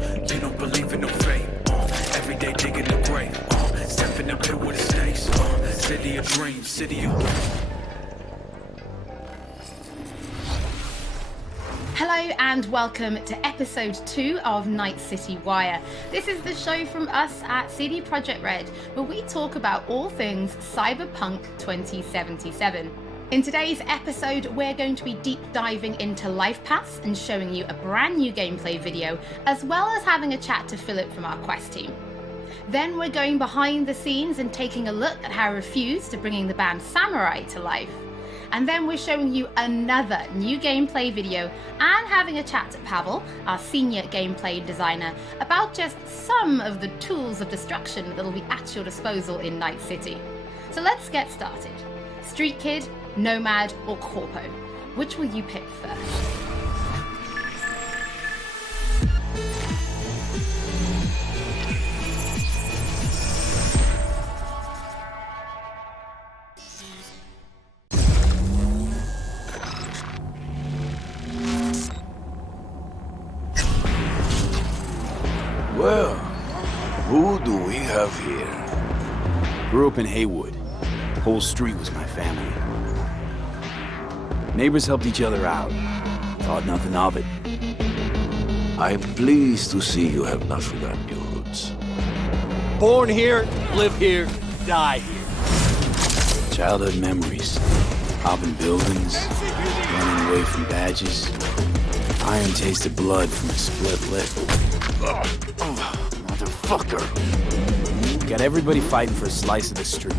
You don't believe in no fate. Every day digging the grave. Stepping up to where the stakes. City of dreams, city of... Hello and welcome to episode 2 of Night City Wire. This is the show from us at CD Projekt Red, where we talk about all things Cyberpunk 2077. In today's episode, we're going to be deep diving into Lifepaths and showing you a brand new gameplay video, as well as having a chat to Philip from our Quest team. Then we're going behind the scenes and taking a look at how Refused are bringing the band Samurai to life. And then we're showing you another new gameplay video and having a chat to Pavel, our senior gameplay designer, about just some of the tools of destruction that will be at your disposal in Night City. So let's get started. Street Kid, Nomad, or Corpo? Which will you pick first? Well, who do we have here? Grew up in Haywood. Whole street was my family. Neighbors helped each other out. Thought nothing of it. I'm pleased to see you have not forgotten your roots. Born here, live here, die here. Childhood memories. Hopping buildings, running away from badges. Iron tasted blood from a split lip. Motherfucker! Got everybody fighting for a slice of the street.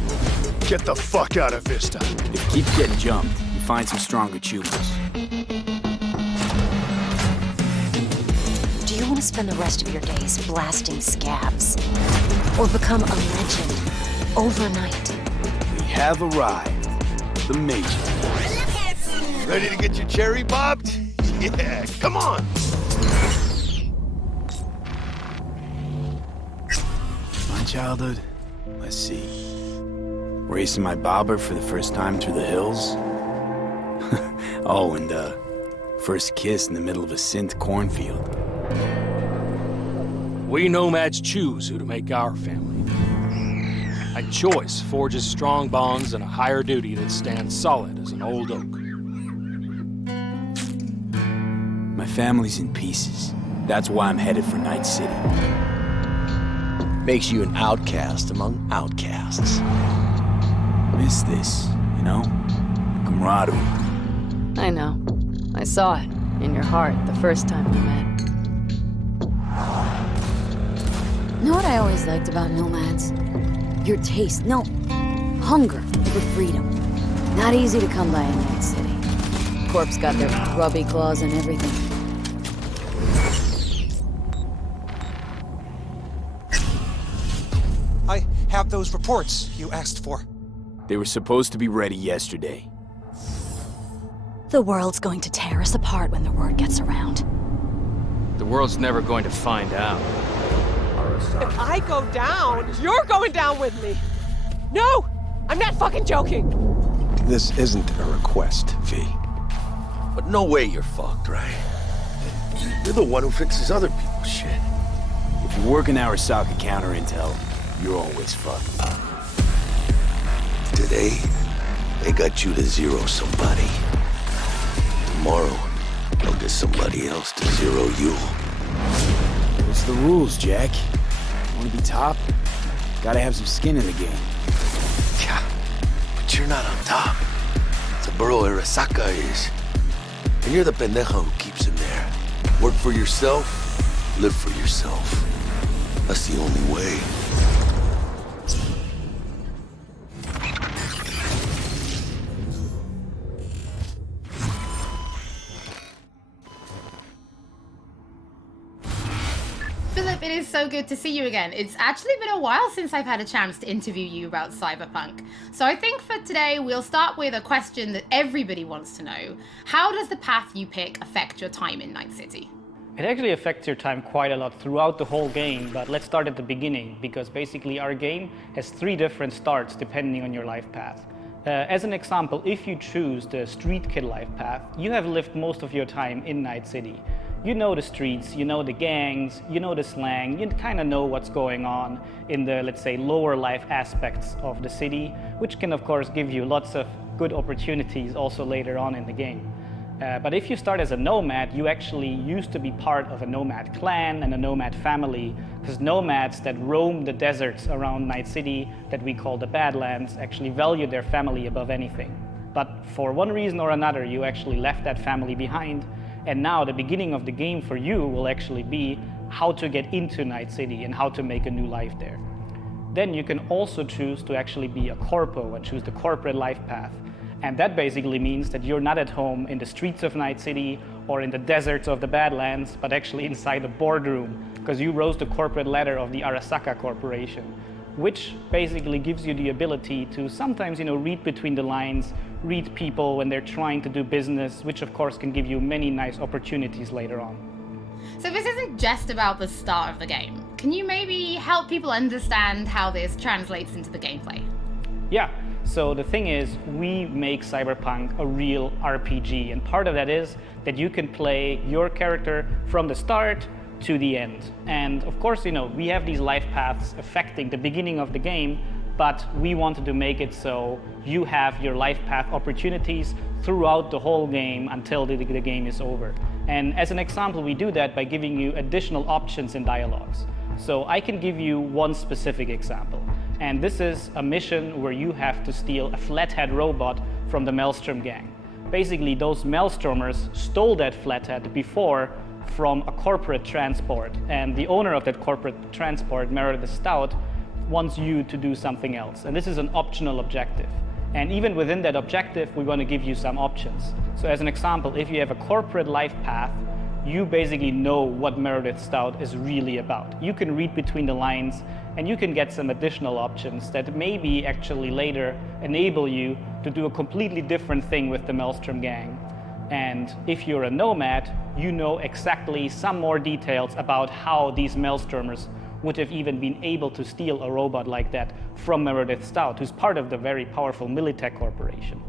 Get the fuck out of Vista. If you keep getting jumped, you find some stronger choopers. Do you want to spend the rest of your days blasting scabs? Or become a legend overnight? We have arrived. The Major. Ready to get your cherry popped? Yeah, come on! My childhood? Let's see. Racing my bobber for the first time through the hills. Oh, and first kiss in the middle of a synth cornfield. We nomads choose who to make our family. A choice forges strong bonds and a higher duty that stands solid as an old oak. My family's in pieces. That's why I'm headed for Night City. Makes you an outcast among outcasts. Miss this, you know? Camaraderie. I know. I saw it in your heart the first time we met. You know what I always liked about nomads? Your taste, no, hunger for freedom. Not easy to come by in Night City. Corp's got their grubby claws and everything. I have those reports you asked for. They were supposed to be ready yesterday. The world's going to tear us apart when the word gets around. The world's never going to find out. If I go down, you're going down with me. No! I'm not fucking joking! This isn't a request, V. But no way you're fucked, right? You're the one who fixes other people's shit. If you're working Arasaka counter intel, you're always fucked. Today, they got you to zero somebody. Tomorrow, they'll get somebody else to zero you. What's the rules, Jack? Want to be top? Gotta have some skin in the game. Yeah, but you're not on top. Saburo Arasaka is. And you're the pendejo who keeps him there. Work for yourself, live for yourself. That's the only way. Philip, it is so good to see you again. It's actually been a while since I've had a chance to interview you about Cyberpunk. So I think for today, we'll start with a question that everybody wants to know. How does the path you pick affect your time in Night City? It actually affects your time quite a lot throughout the whole game, but let's start at the beginning, because basically our game has 3 different starts depending on your life path. As an example, if you choose the Street Kid life path, you have lived most of your time in Night City. you know the streets, you know the gangs, you know the slang, you kind of know what's going on in the, let's say, lower life aspects of the city, which can of course give you lots of good opportunities also later on in the game. But if you start as a nomad, you actually used to be part of a nomad clan and a nomad family, because nomads that roam the deserts around Night City that we call the Badlands actually value their family above anything. But for one reason or another, you actually left that family behind, and now the beginning of the game for you will actually be how to get into Night City and how to make a new life there. Then you can also choose to actually be a corpo and choose the corporate life path. And that basically means that you're not at home in the streets of Night City or in the deserts of the Badlands, but actually inside a boardroom, because you rose the corporate ladder of the Arasaka Corporation, which basically gives you the ability to sometimes, read between the lines, read people when they're trying to do business, which of course can give you many nice opportunities later on. So this isn't just about the start of the game. Can you maybe help people understand how this translates into the gameplay? Yeah. So the thing is, we make Cyberpunk a real RPG, and part of that is that you can play your character from the start to the end. And of course, we have these life paths affecting the beginning of the game, but we wanted to make it so you have your life path opportunities throughout the whole game until the game is over. And as an example, we do that by giving you additional options in dialogues. So I can give you one specific example. And this is a mission where you have to steal a flathead robot from the Maelstrom gang. Basically, those Maelstromers stole that flathead before from a corporate transport. And the owner of that corporate transport, Meredith Stout, wants you to do something else. And this is an optional objective. And even within that objective, we want to give you some options. So as an example, if you have a corporate life path, you basically know what Meredith Stout is really about. You can read between the lines and you can get some additional options that maybe actually later enable you to do a completely different thing with the Maelstrom gang. And if you're a nomad, you know exactly some more details about how these Maelstromers would have even been able to steal a robot like that from Meredith Stout, who's part of the very powerful Militech Corporation.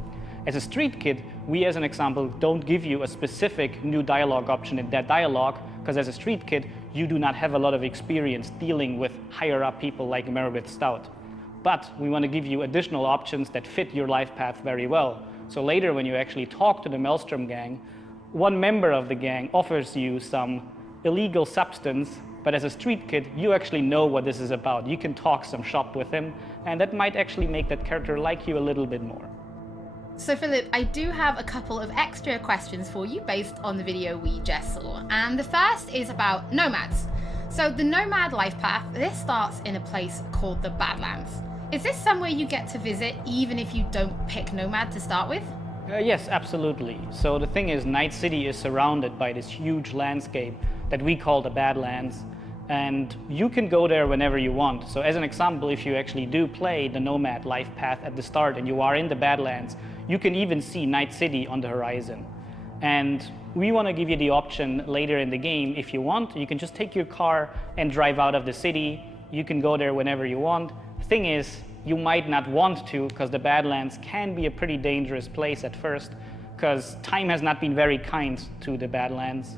As a street kid, we as an example don't give you a specific new dialogue option in that dialogue, because as a street kid, you do not have a lot of experience dealing with higher up people like Meredith Stout. But we want to give you additional options that fit your life path very well. So later when you actually talk to the Maelstrom gang, one member of the gang offers you some illegal substance, but as a street kid, you actually know what this is about. You can talk some shop with him, and that might actually make that character like you a little bit more. So Philip, I do have a couple of extra questions for you based on the video we just saw. And the first is about nomads. So the nomad life path, this starts in a place called the Badlands. Is this somewhere you get to visit even if you don't pick nomad to start with? Yes, absolutely. So the thing is, Night City is surrounded by this huge landscape that we call the Badlands. And you can go there whenever you want. So as an example, if you actually do play the nomad life path at the start and you are in the Badlands, you can even see Night City on the horizon. And we want to give you the option later in the game, if you want, you can just take your car and drive out of the city. You can go there whenever you want. The thing is, you might not want to, because the Badlands can be a pretty dangerous place at first, because time has not been very kind to the Badlands.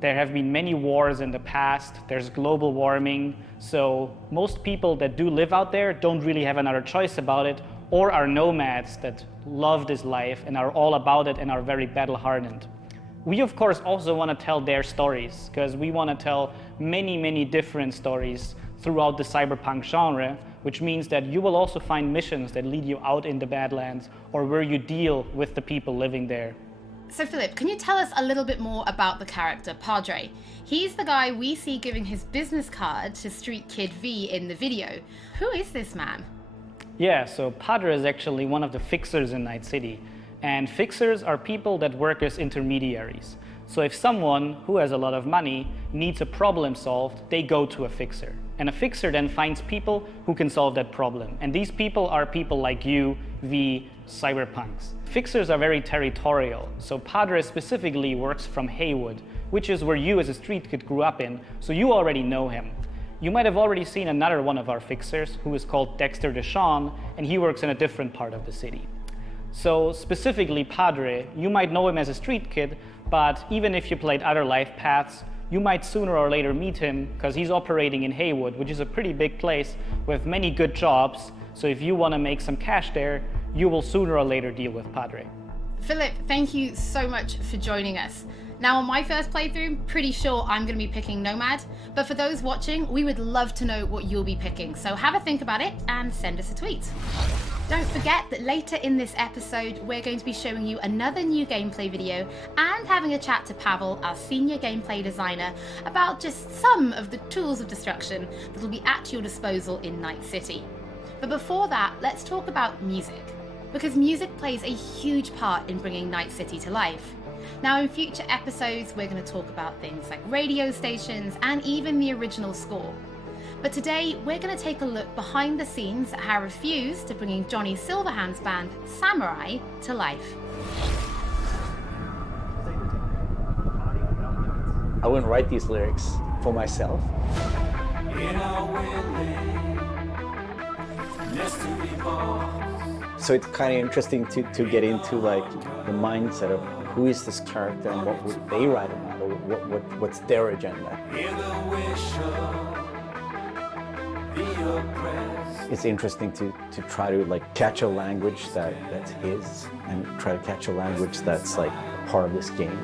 There have been many wars in the past, there's global warming, so most people that do live out there don't really have another choice about it, or are nomads that love this life and are all about it and are very battle-hardened. We of course also want to tell their stories, because we want to tell many different stories throughout the cyberpunk genre, which means that you will also find missions that lead you out in the Badlands or where you deal with the people living there. So Philip, can you tell us a little bit more about the character, Padre? He's the guy we see giving his business card to Street Kid V in the video. Who is this man? Yeah, so Padre is actually one of the fixers in Night City. And fixers are people that work as intermediaries. So if someone who has a lot of money needs a problem solved, they go to a fixer. And a fixer then finds people who can solve that problem. And these people are people like you, the cyberpunks. Fixers are very territorial. So Padre specifically works from Haywood, which is where you as a street kid grew up in, so you already know him. You might have already seen another one of our fixers who is called Dexter Deshawn, and he works in a different part of the city. So specifically Padre, you might know him as a street kid, but even if you played other Lifepaths, you might sooner or later meet him because he's operating in Haywood, which is a pretty big place with many good jobs. So if you want to make some cash there, you will sooner or later deal with Padre. Philip, thank you so much for joining us. Now, on my first playthrough, pretty sure I'm going to be picking Nomad, but for those watching, we would love to know what you'll be picking, so have a think about it and send us a tweet. Don't forget that later in this episode, we're going to be showing you another new gameplay video and having a chat to Pavel, our senior gameplay designer, about just some of the tools of destruction that will be at your disposal in Night City. But before that, let's talk about music, because music plays a huge part in bringing Night City to life. Now, in future episodes, we're going to talk about things like radio stations and even the original score. But today, we're going to take a look behind the scenes at how Refused to bringing Johnny Silverhand's band, Samurai, to life. I wouldn't write these lyrics for myself. So it's kind of interesting to get into like the mindset of who is this character and what would they write about, or what's their agenda. It's interesting to try to like catch a language that's his and try to catch a language that's like a part of this game.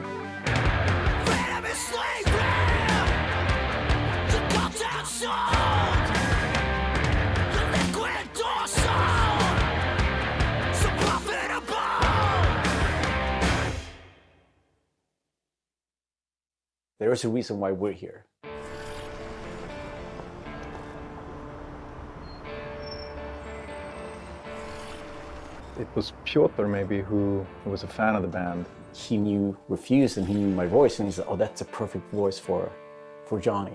There is a reason why we're here. It was Piotr maybe who was a fan of the band. He knew Refused and he knew my voice and he said, oh, that's a perfect voice for Johnny.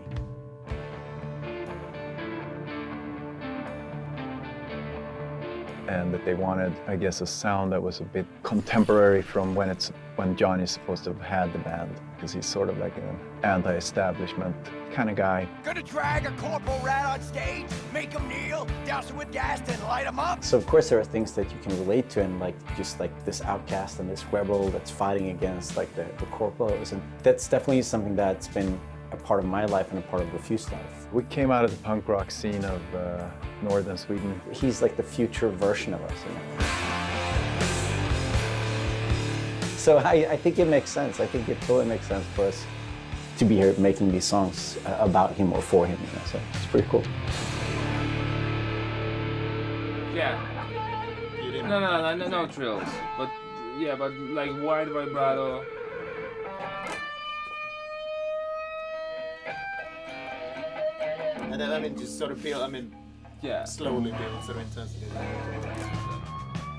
And that they wanted, I guess, a sound that was a bit contemporary from when Johnny's supposed to have had the band, because he's sort of like an anti-establishment kind of guy. Gonna drag a corporal rat on stage, make him kneel, douse him with gas, then light him up. So of course there are things that you can relate to, and like just like this outcast and this rebel that's fighting against like the corporals, and that's definitely something that's been a part of my life and a part of Refused life. We came out of the punk rock scene of northern Sweden. He's like the future version of us, you know? So I think it makes sense. I think it totally makes sense for us to be here making these songs about him or for him, you know? So it's pretty cool. Yeah. No trills. But yeah, but like wide vibrato. And then, I mean, just sort of build, yeah, slowly build sort of intensity.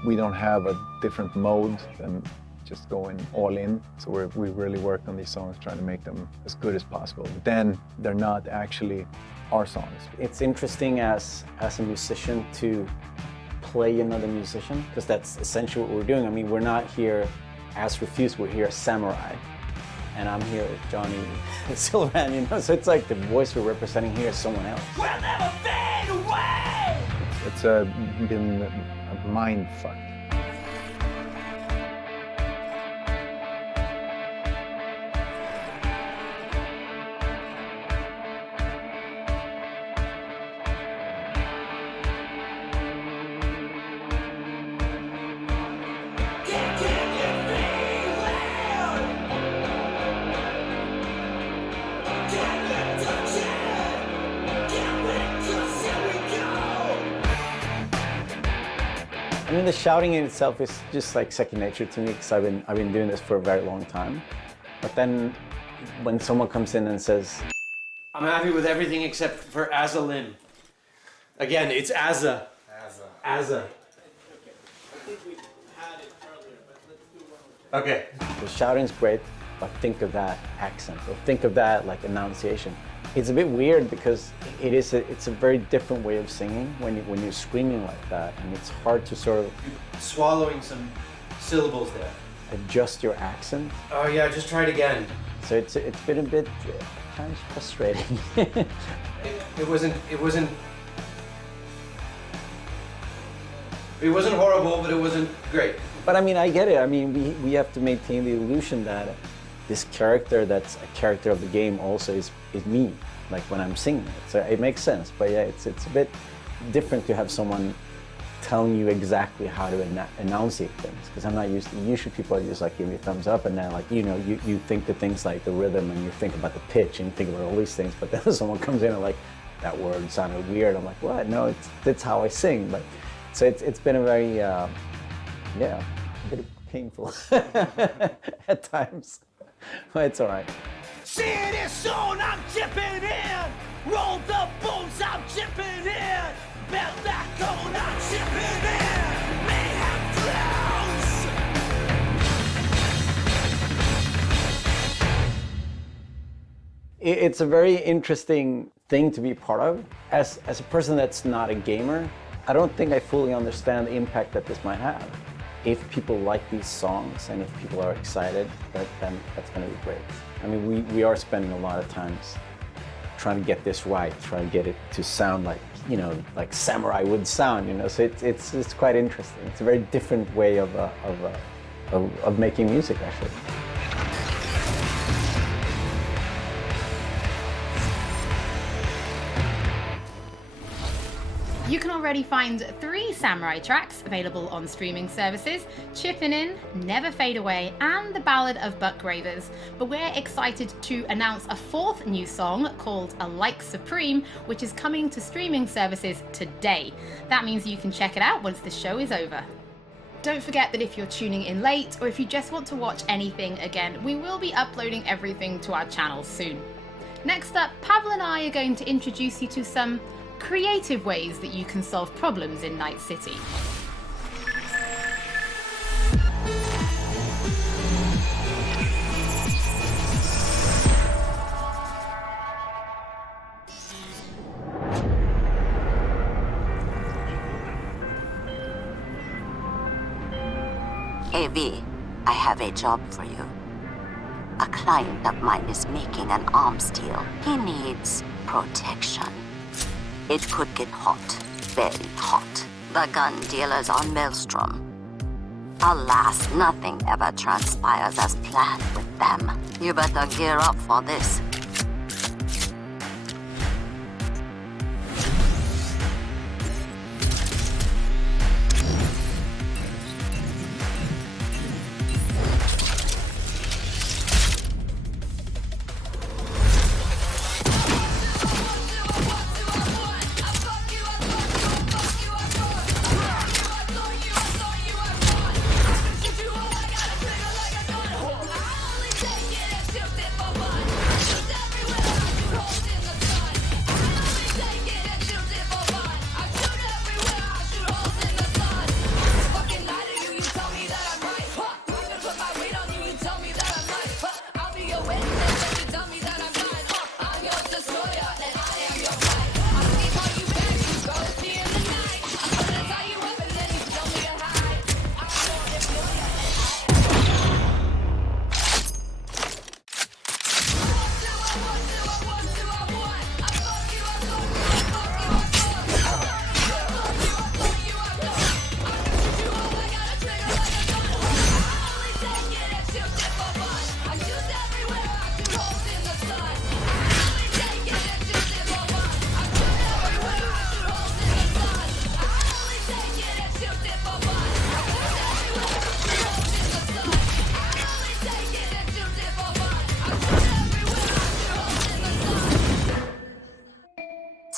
We don't have a different mode than just going all in. So we really worked on these songs, trying to make them as good as possible. But then they're not actually our songs. It's interesting as a musician to play another musician, because that's essentially what we're doing. I mean, we're not here as Refused, we're here as Samurai. And I'm here with Johnny Silverhand, you know? So it's like the voice we're representing here is someone else. We'll never fade away! It's been a mind fuck. I mean, the shouting in itself is just like second nature to me, because I've been doing this for a very long time. But then when someone comes in and says, I'm happy with everything except for Azalin. Again, it's Azza. Azza. Okay. The shouting's great, but think of that accent, or think of that like enunciation. It's a bit weird because it's a very different way of singing when you're screaming like that, and it's hard to sort of Swallowing some syllables there. adjust your accent. Oh yeah, just try it again. So it's been a bit kind of frustrating. It wasn't horrible, but it wasn't great. But I mean, I get it. I mean, we have to maintain the illusion that this character that's a character of the game also is me, like when I'm singing it. So it makes sense. But yeah, it's a bit different to have someone telling you exactly how to enunciate things, because I'm not used to, usually people just like give me a thumbs up and then like, you know, you think the things like the rhythm and you think about the pitch and you think about all these things, but then someone comes in and like, that word sounded weird. I'm like, what? No, that's how I sing. But so it's been a very, yeah, a bit painful at times, but it's all right. See this zone, I'm chipping in. Roll the bones, I'm chipping in. Belt that cone, I'm chipping in. Mayhem flows. It's a very interesting thing to be part of. As a person that's not a gamer, I don't think I fully understand the impact that this might have. If people like these songs and if people are excited, then that's going to be great. I mean, we are spending a lot of times trying to get this right, trying to get it to sound like, you know, like Samurai would sound, you know. So it's quite interesting. It's a very different way of making music, actually. You can already find 3 Samurai tracks available on streaming services: Chippin' In, Never Fade Away, and The Ballad of Buck Ravers. But we're excited to announce a 4th new song called A Like Supreme, which is coming to streaming services today. That means you can check it out once the show is over. Don't forget that if you're tuning in late, or if you just want to watch anything again, we will be uploading everything to our channel soon. Next up, Pavel and I are going to introduce you to some creative ways that you can solve problems in Night City. AV, I have a job for you. A client of mine is making an arms deal. He needs protection. It could get hot, very hot. The gun dealers on Maelstrom. Alas, nothing ever transpires as planned with them. You better gear up for this.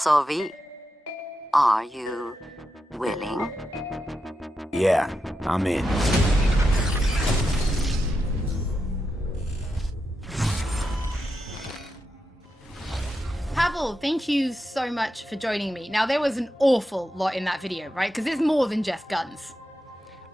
So V, are you willing? Yeah, I'm in. Pavel, thank you so much for joining me. Now, there was an awful lot in that video, right? Because it's more than just guns.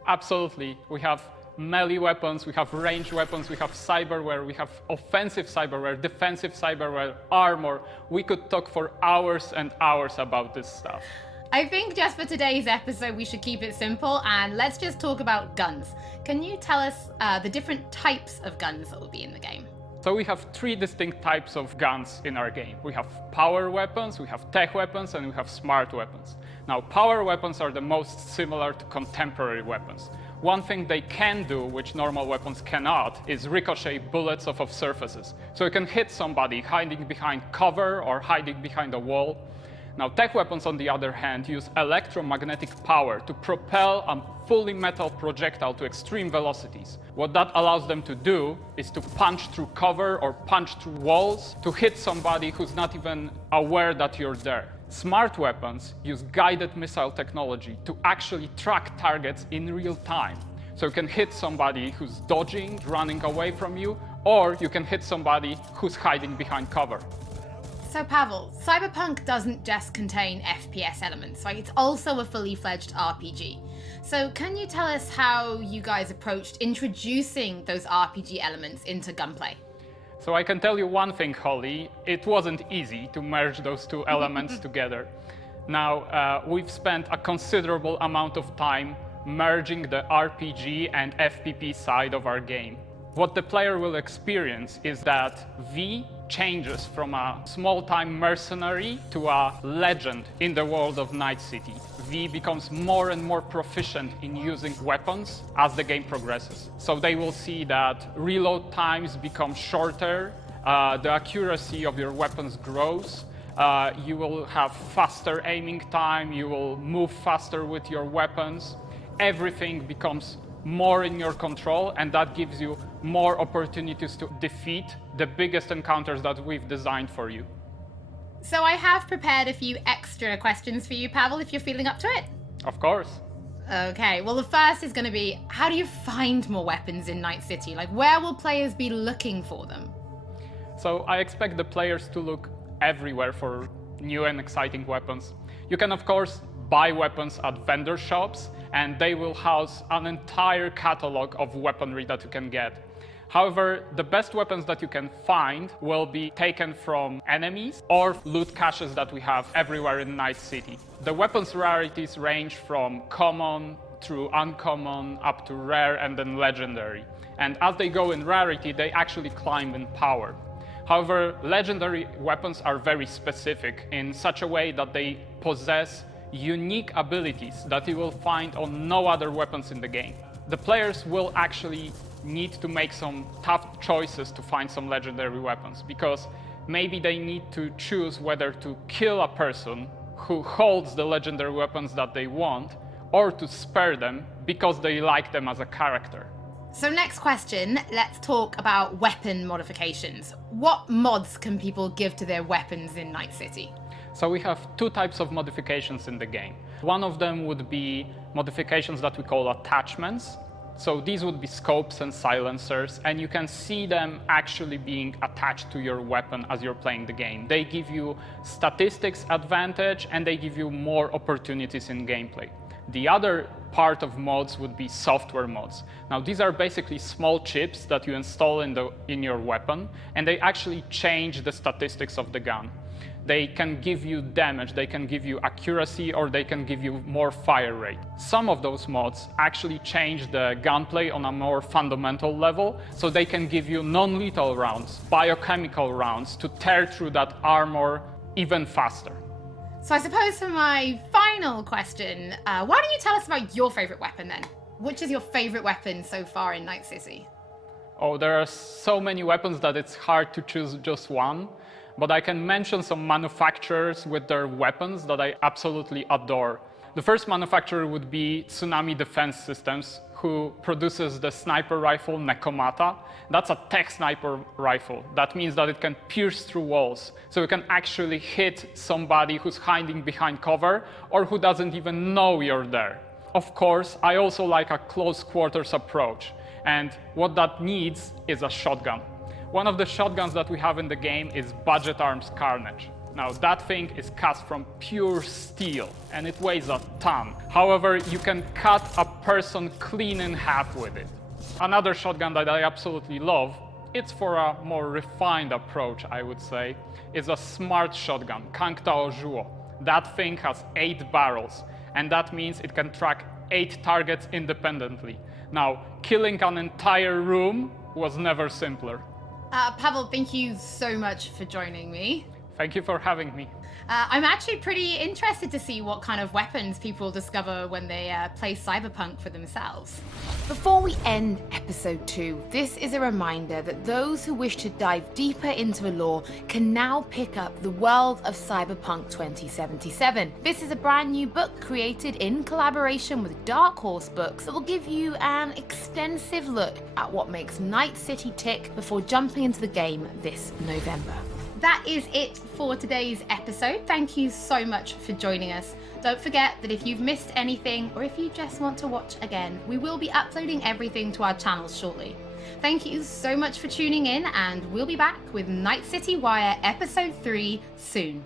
Absolutely. We have melee weapons, we have ranged weapons, we have cyberware, we have offensive cyberware, defensive cyberware, armor. We could talk for hours and hours about this stuff. I think just for today's episode, we should keep it simple and let's just talk about guns. Can you tell us the different types of guns that will be in the game? So we have 3 distinct types of guns in our game. We have power weapons, we have tech weapons, and we have smart weapons. Now, power weapons are the most similar to contemporary weapons. one thing they can do, which normal weapons cannot, is ricochet bullets off of surfaces. So you can hit somebody hiding behind cover or hiding behind a wall. Now, tech weapons, on the other hand, use electromagnetic power to propel a fully metal projectile to extreme velocities. What that allows them to do is to punch through cover or punch through walls to hit somebody who's not even aware that you're there. Smart weapons use guided missile technology to actually track targets in real time. So you can hit somebody who's dodging, running away from you, or you can hit somebody who's hiding behind cover. So Pavel, Cyberpunk doesn't just contain FPS elements, right? It's also a fully fledged RPG. So can you tell us how you guys approached introducing those RPG elements into gunplay? So I can tell you one thing, Holly, it wasn't easy to merge those two elements together. Now, we've spent a considerable amount of time merging the RPG and FPP side of our game. What the player will experience is that V changes from a small-time mercenary to a legend in the world of Night City. V becomes more and more proficient in using weapons as the game progresses. So they will see that reload times become shorter, the accuracy of your weapons grows, you will have faster aiming time, you will move faster with your weapons. Everything becomes more in your control, and that gives you more opportunities to defeat the biggest encounters that we've designed for you. So I have prepared a few extra questions for you, Pavel, if you're feeling up to it. Of course. Okay, well, the first is going to be, how do you find more weapons in Night City? Like, where will players be looking for them? So I expect the players to look everywhere for new and exciting weapons. You can, of course, buy weapons at vendor shops, and they will house an entire catalog of weaponry that you can get. However, the best weapons that you can find will be taken from enemies or loot caches that we have everywhere in Night City. The weapons rarities range from common through uncommon up to rare and then legendary. And as they go in rarity, they actually climb in power. However, legendary weapons are very specific in such a way that they possess unique abilities that you will find on no other weapons in the game. The players will actually need to make some tough choices to find some legendary weapons, because maybe they need to choose whether to kill a person who holds the legendary weapons that they want, or to spare them because they like them as a character. So next question, let's talk about weapon modifications. What mods can people give to their weapons in Night City? So we have two types of modifications in the game. One of them would be modifications that we call attachments. So these would be scopes and silencers, and you can see them actually being attached to your weapon as you're playing the game. They give you statistics advantage, and they give you more opportunities in gameplay. The other part of mods would be software mods. Now, these are basically small chips that you install in your weapon, and they actually change the statistics of the gun. They can give you damage, they can give you accuracy, or they can give you more fire rate. Some of those mods actually change the gunplay on a more fundamental level, so they can give you non-lethal rounds, biochemical rounds, to tear through that armor even faster. So I suppose for my final question, why don't you tell us about your favorite weapon then? Which is your favorite weapon so far in Night City? Oh, there are so many weapons that it's hard to choose just one. But I can mention some manufacturers with their weapons that I absolutely adore. The first manufacturer would be Tsunami Defense Systems, who produces the sniper rifle Nekomata. That's a tech sniper rifle. That means that it can pierce through walls. So you can actually hit somebody who's hiding behind cover or who doesn't even know you're there. Of course, I also like a close quarters approach. And what that needs is a shotgun. One of the shotguns that we have in the game is Budget Arms Carnage. Now, that thing is cast from pure steel, and it weighs a ton. However, you can cut a person clean in half with it. Another shotgun that I absolutely love, it's for a more refined approach, I would say, is a smart shotgun, Kangtao Zhuo. That thing has 8 barrels, and that means it can track 8 targets independently. Now, killing an entire room was never simpler. Pavel, thank you so much for joining me. Thank you for having me. I'm actually pretty interested to see what kind of weapons people discover when they play Cyberpunk for themselves. Before we end episode 2, this is a reminder that those who wish to dive deeper into the lore can now pick up The World of Cyberpunk 2077. This is a brand new book created in collaboration with Dark Horse Books that will give you an extensive look at what makes Night City tick before jumping into the game this November. That is it for today's episode. Thank you so much for joining us. Don't forget that if you've missed anything or if you just want to watch again, we will be uploading everything to our channels shortly. Thank you so much for tuning in, and we'll be back with Night City Wire Episode 3 soon.